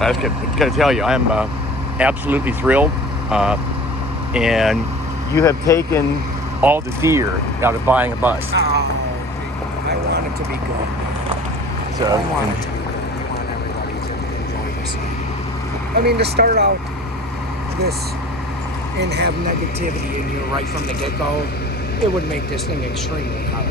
I just got to tell you, I'm absolutely thrilled. And you have taken all the fear out of buying a bus. Oh, I want it to be good. So, I want it to be good. I want everybody to enjoy this. I mean, to start out this and have negativity in you right from the get-go, it would make this thing extremely hard.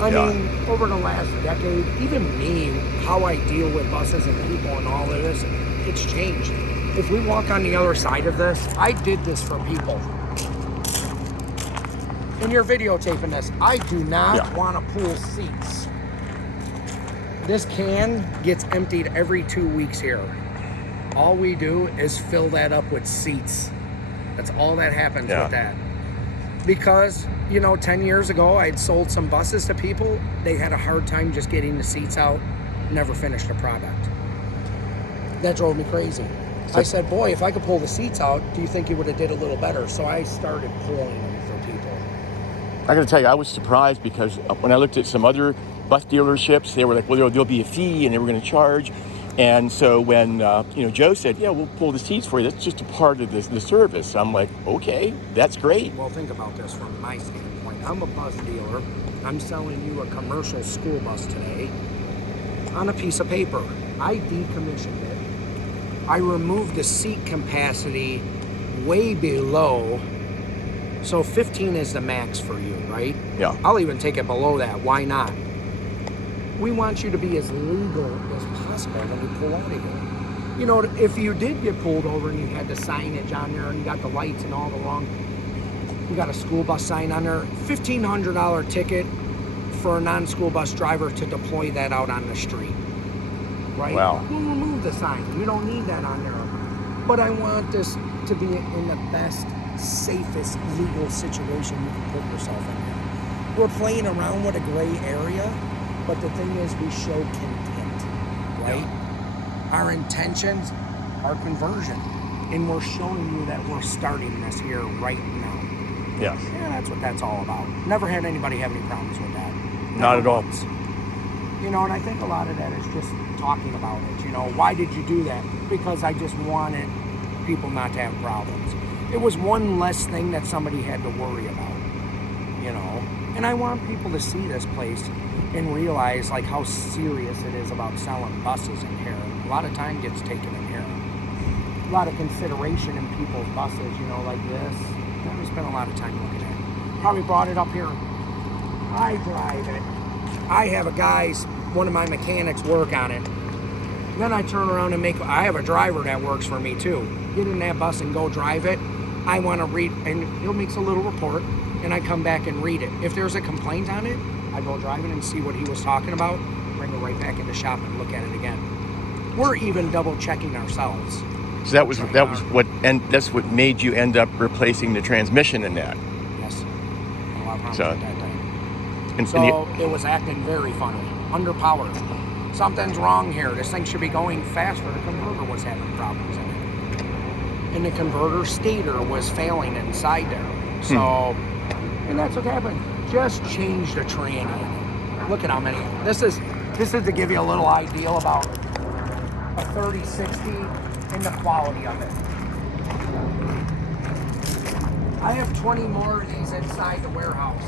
I mean, over the last decade, even me, how I deal with buses and people and all of this, it's changed. If we walk on the other side of this, I did this for people. And you're videotaping this. I do not want to pull seats. This can gets emptied every 2 weeks here. All we do is fill that up with seats. That's all that happens with that. Because, 10 years ago, I'd sold some buses to people. They had a hard time just getting the seats out, never finished the product. That drove me crazy. I said, boy, if I could pull the seats out, do you think you would have did a little better? So I started pulling them for people. I got to tell you, I was surprised because when I looked at some other bus dealerships, they were like, well, there'll be a fee and they were going to charge. And so when, Joe said, yeah, we'll pull the seats for you, that's just a part of the service. I'm like, okay, that's great. Well, think about this from my standpoint. I'm a bus dealer. I'm selling you a commercial school bus today on a piece of paper. I decommissioned it. I removed the seat capacity way below. So 15 is the max for you, right? Yeah. I'll even take it below that. Why not? We want you to be as legal as possible when you pull out of here. If you did get pulled over and you had the signage on there and you got the lights and all the wrong, you got a school bus sign on there, $1,500 ticket for a non-school bus driver to deploy that out on the street, right? Wow. We'll remove the sign. You don't need that on there. But I want this to be in the best, safest legal situation you can put yourself in. We're playing around with a gray area, but the thing is we show contempt, right? Our intentions are conversion, and we're showing you that we're starting this here right now. Yes. Yeah, that's what that's all about. Never had anybody have any problems with that. Not at all. And I think a lot of that is just talking about it. Why did you do that? Because I just wanted people not to have problems. It was one less thing that somebody had to worry about, And I want people to see this place and realize how serious it is about selling buses in here. A lot of time gets taken in here. A lot of consideration in people's buses, like this. I spent a lot of time looking at it. Probably brought it up here. I drive it. I have one of my mechanics work on it. Then I turn around and I have a driver that works for me too. Get in that bus and go drive it. I want to read, and he'll make a little report, and I come back and read it. If there's a complaint on it, I go drive it and see what he was talking about, bring it right back in the shop and look at it again. We're even double checking ourselves. So that was that's what made you end up replacing the transmission in that. Yes. A lot of problems with that thing. It was acting very funny, underpowered. Something's wrong here. This thing should be going faster. The converter was having problems in it. And the converter stator was failing inside there. So, and that's what happened. Just change the tranny. Look at how many. This is to give you a little idea about a 3060 and the quality of it. I have 20 more of these inside the warehouse.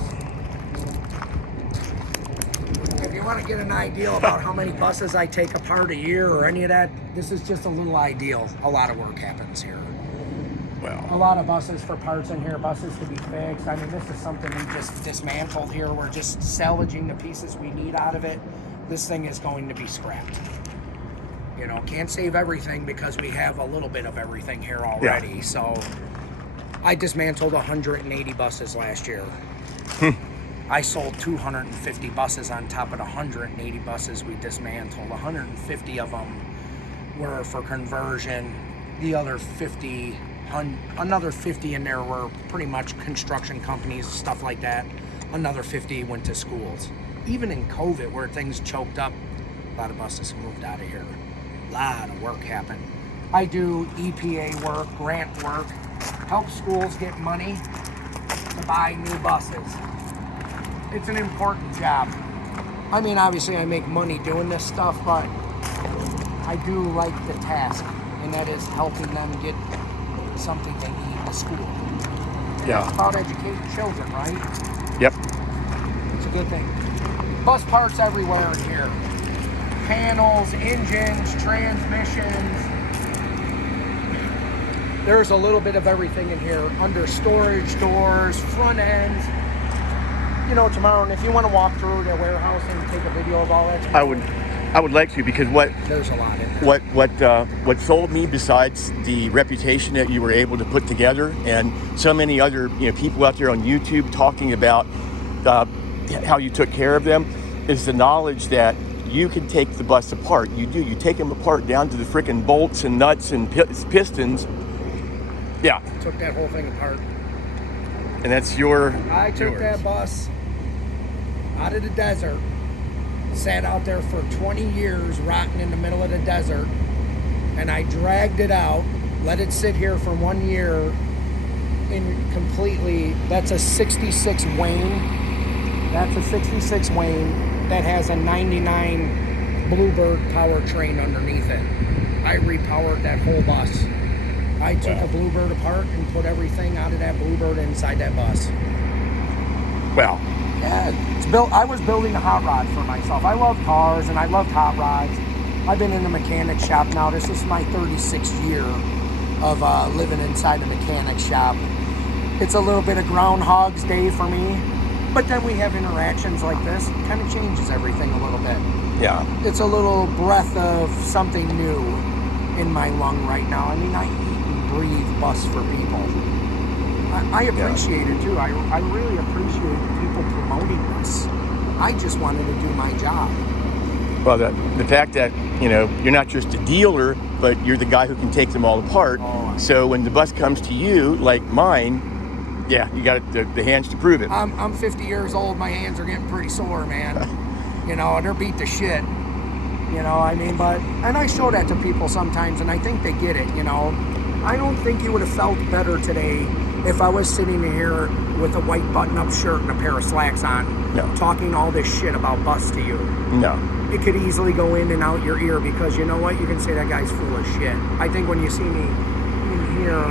If you want to get an idea about how many buses I take apart a year or any of that, this is just a little ideal. A lot of work happens here. Well, a lot of buses for parts in here, buses to be fixed. I mean, this is something we just dismantled here. We're just salvaging the pieces we need out of it. This thing is going to be scrapped. Can't save everything because we have a little bit of everything here already. Yeah. So I dismantled 180 buses last year. I sold 250 buses on top of the 180 buses we dismantled. 150 of them were for conversion. The other 50, another 50 in there were pretty much construction companies, stuff like that. Another 50 went to schools. Even in COVID, where things choked up, a lot of buses moved out of here. A lot of work happened. I do EPA work, grant work, help schools get money to buy new buses. It's an important job. I mean, obviously I make money doing this stuff, but I do like the task, and that is helping them get something they need in school. Yeah. It's about educating children, right? Yep. It's a good thing. Bus parts everywhere in here. Panels, engines, transmissions. There's a little bit of everything in here. Under storage doors, front ends. You know, tomorrow, and if you want to walk through the warehouse and take a video of all that, I would like to, because there's a lot in there. what sold me, besides the reputation that you were able to put together, and so many other people out there on YouTube talking about how you took care of them, is the knowledge that you can take the bus apart. You take them apart down to the frickin' bolts and nuts and pistons. Yeah. Took that whole thing apart. And that's I took that bus out of the desert, sat out there for 20 years rotting in the middle of the desert, and I dragged it out, let it sit here for 1 year in completely, that's a 66 Wayne. That's a 66 Wayne that has a 99 Bluebird powertrain underneath it. I repowered that whole bus. I took a Bluebird apart and put everything out of that Bluebird inside that bus. Wow. Yeah, it's built. I was building a hot rod for myself. I love cars and I loved hot rods. I've been in the mechanic shop now. This is my 36th year of living inside the mechanic shop. It's a little bit of Groundhog's Day for me, but then we have interactions like this. It kind of changes everything a little bit. Yeah. It's a little breath of something new in my lung right now. I mean, I eat and breathe bus for people. I appreciate it too. I really appreciate people promoting this. I just wanted to do my job. Well, the fact that you're not just a dealer, but you're the guy who can take them all apart. So when the bus comes to you, like mine, yeah, you got the hands to prove it. I'm 50 years old. My hands are getting pretty sore, man. They're beat to shit. I mean, and I show that to people sometimes, and I think they get it. I don't think you would have felt better today if I was sitting here with a white button-up shirt and a pair of slacks on, talking all this shit about bus to you. No. It could easily go in and out your ear, because you know what? You can say that guy's full of shit. I think when you see me in here,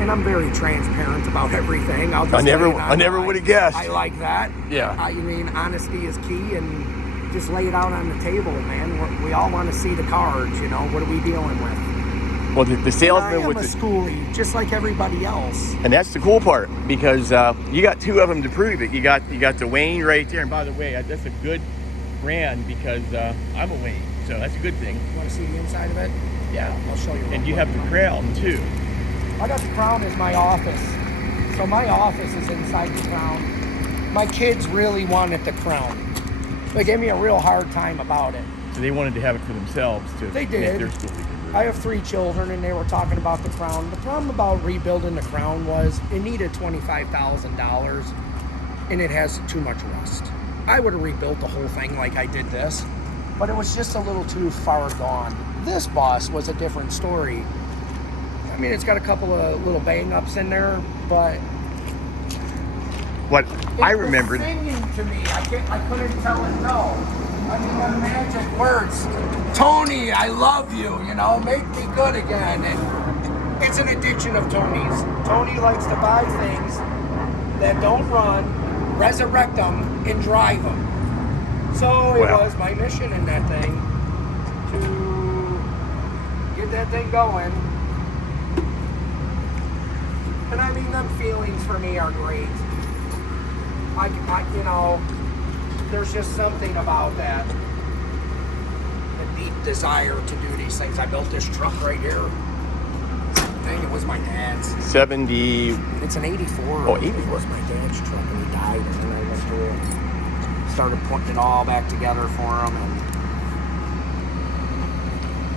and I'm very transparent about everything. I never would have guessed. I like that. Yeah. I mean, honesty is key, and just lay it out on the table, man. We all want to see the cards. What are we dealing with? Well, the salesman with a schoolie, just like everybody else. And that's the cool part, because you got two of them to prove it. You got the Wayne right there, and by the way, that's a good brand, because I'm a Wayne, so that's a good thing. You want to see the inside of it? Yeah, I'll show you. And you have the Crown too. I got the Crown as my office, so my office is inside the Crown. My kids really wanted the Crown. They gave me a real hard time about it. So they wanted to have it for themselves to They make did. their school. I have 3 children, and they were talking about the Crown. The problem about rebuilding the Crown was it needed $25,000, and it has too much rust. I would have rebuilt the whole thing like I did this, but it was just a little too far gone. This bus was a different story. I mean, it's got a couple of little bang-ups in there, but what I remembered, singing to me. I couldn't tell it no. I mean, the magic words. Tony, I love you. Make me good again. And it's an addiction of Tony's. Tony likes to buy things that don't run, resurrect them, and drive them. So it was my mission in that thing to get that thing going. And I mean, them feelings for me are great. There's just something about that. The deep desire to do these things. I built this truck right here. I think it was my dad's. 70. It's an 84. Oh, 84. It was my dad's truck, and he died, and then I went through it. Started putting it all back together for him, and